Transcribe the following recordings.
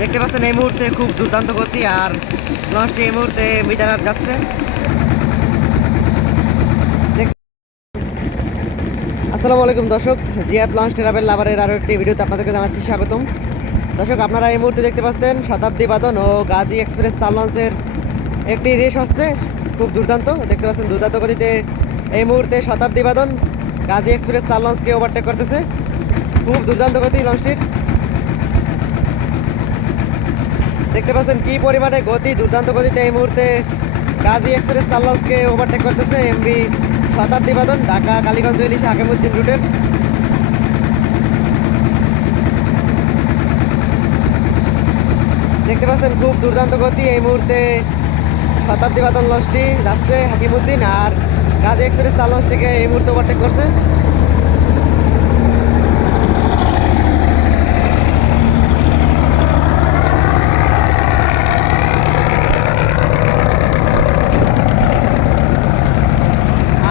দেখতে পাচ্ছেন এই মুহূর্তে খুব দুর্দান্ত গতি, আর লঞ্চটি এই মুহূর্তে মিটার যাচ্ছে। আসসালামু আলাইকুম দর্শক, জিয়াত লঞ্চ ট্রাভেল লাভারের আরও একটি ভিডিওতে আপনাদেরকে জানাচ্ছি স্বাগতম। দর্শক, আপনারা এই মুহূর্তে দেখতে পাচ্ছেন শতাব্দী বাদন ও গাজী এক্সপ্রেস তার লঞ্চের একটি রেস হচ্ছে। খুব দুর্দান্ত দেখতে পাচ্ছেন, দুর্দান্ত গতিতে এই মুহূর্তে শতাব্দী বাদন গাজী এক্সপ্রেস তার লঞ্চকে ওভারটেক করতেছে। খুব দুর্দান্ত গতি লঞ্চটির, দেখতে পাচ্ছেন কি পরিমাণে গতি, দুর্দান্ত গতিতে এই মুহূর্তে গাজী এক্সপ্রেস তার লঞ্চকে ওভারটেক করতেছে এমভি শতাব্দী বাদন ঢাকা কালীগঞ্জ ইলিশা হাকিমউদ্দিন রুটের। দেখতে পাচ্ছেন খুব দুর্দান্ত গতি এই মুহূর্তে শতাব্দী বাদন লঞ্চটি যাচ্ছে হাকিমউদ্দিন, আর গাজী এক্সপ্রেস তার লঞ্চটিকে এই মুহূর্তে ওভারটেক করছে।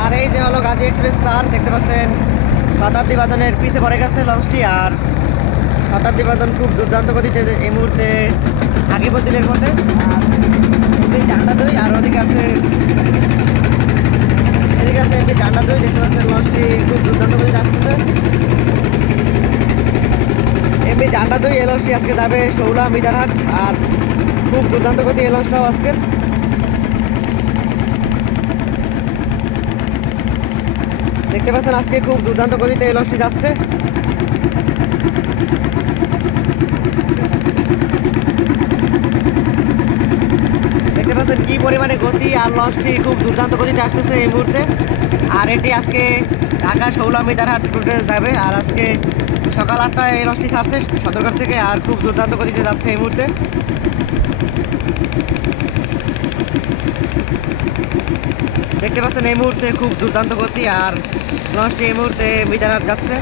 আর এই যে হলো গাজী এক্সপ্রেস তার, দেখতে পাচ্ছেন শতাব্দী বাদনের পিছে পড়ে গেছে লঞ্চটি, আর শতাব্দী বাদন খুব দুর্দান্ত গতিতে এই মুহূর্তে হাকিমউদ্দিনের পথে। ঝান্ডা দই, আর এদিকে আছে এমনি ঝান্ডা দই। দেখতে পাচ্ছেন লঞ্চটি খুব দুর্দান্ত গতিতে আসতেছে। এমনি ঝান্ডা দই এই লঞ্চটি আজকে যাবে শৌলা মিটারহাট, আর খুব দুর্দান্ত গতি এই লঞ্চটাও আজকে। দেখতে পাচ্ছেন আজকে খুব দুর্দান্ত গতিতে এই লঞ্চটি যাচ্ছে। দেখতে পাচ্ছেন কি পরিমাণে গতি, আর লঞ্চটি খুব দুর্দান্ত গতিতে আসতেছে এই মুহূর্তে। আর এটি আজকে ঢাকা শৌলা মিটারহাট রুটে যাবে, আর আজকে সকাল 8টায় এই লঞ্চটি ছাড়ছে সদরঘাট থেকে, আর খুব দুর্দান্ত গতিতে যাচ্ছে এই মুহূর্তে। দেখতে পাচ্ছেন এই মুহূর্তে খুব দুর্দান্ত গতি, আর লঞ্চটি এই মুহূর্তে মিটারহাট যাচ্ছে।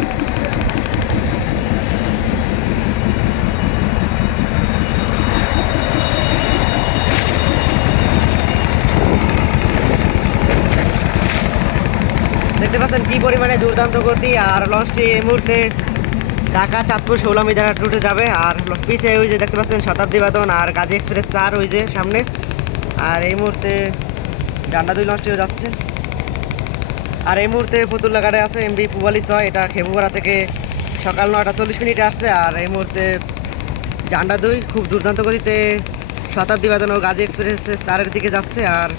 দেখতে পাচ্ছেন কি পরিমাণে দুর্দান্ত গতি, আর লঞ্চটি এই মুহূর্তে ঢাকা চাঁদপুর শৌলা মিটারহাট রুটে যাবে। আর পিছে ওই যে দেখতে পাচ্ছেন শতাব্দী বাদন আর গাজী এক্সপ্রেস চার ওই যে সামনে, আর এই মুহূর্তে ঝান্ডা দুই লঞ্চটিও যাচ্ছে। আর এই মুহূর্তে ফতুল্লা ঘাটে আছে এমভি পুবালি 6, এটা খেপুপাড়া থেকে সকাল 9:40 আসছে। আর এই মুহূর্তে ঝান্ডা দুই খুব দুর্দান্ত গতিতে শতাব্দী বাদন ও গাজী এক্সপ্রেস চারের দিকে যাচ্ছে। আর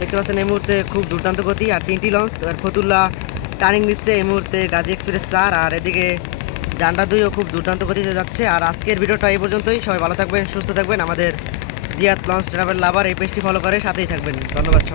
দেখতে পাচ্ছেন এই মুহূর্তে খুব দুর্দান্ত গতি, আর তিনটি লঞ্চ আর ফতুল্লা টার্নিং নিচ্ছে এই মুহূর্তে গাজী এক্সপ্রেস 4, আর এদিকে ঝান্ডা দুইও খুব দুর্দান্ত গতিতে যাচ্ছে। আর আজকের ভিডিওটা এই পর্যন্তই। সবাই ভালো থাকবেন, সুস্থ থাকবেন। আমাদের জিয়াত লঞ্চ ট্রাভেল লাভার এই পেজটি ফলো করে সাথেই থাকবেন। ধন্যবাদ সবাই।